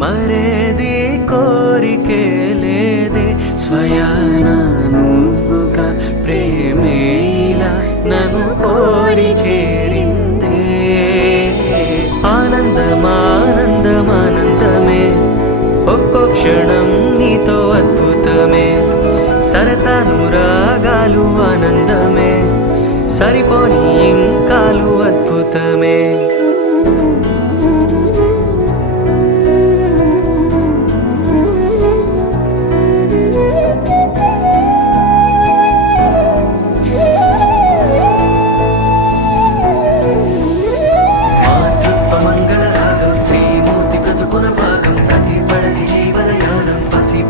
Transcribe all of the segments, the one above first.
మరేది కోరికే లేదే స్వయాన నువ్వుగా ప్రేమే ఇలా నన్ను కోరి చేరిందే ఆనందమానందమానందమే ఒక్కో క్షణం నీతో అద్భుతమే సరసానురాగాలు ఆనందమే సరిపోని ఇంకాలు అద్భుతమే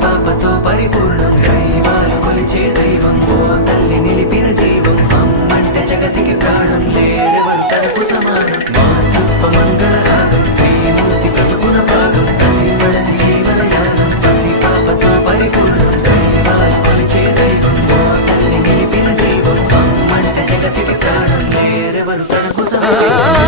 పాపతో పరిపూర్ణం దైవాలు కొలిచే దైవం ఓ తల్లి నిలిపిన జీవం అమ్మంటే జగతికి ప్రాణం లేరెవరు తనకు సమానం మాతృత్వ మంగళ రాగం శ్రీమూర్తి బ్రతుకున భాగం ప్రతిపడని జీవనయానం పసి పాపతో పరిపూర్ణం దైవాలు కొలిచే దైవం ఓ తల్లి నిలిపిన జీవం అమ్మంటే జగతికి ప్రాణం లేరెవరు తనకు సమానం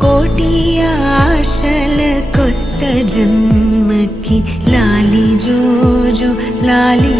కోటి ఆశల కొత్త జన్మకి లాలి జోజో లాలి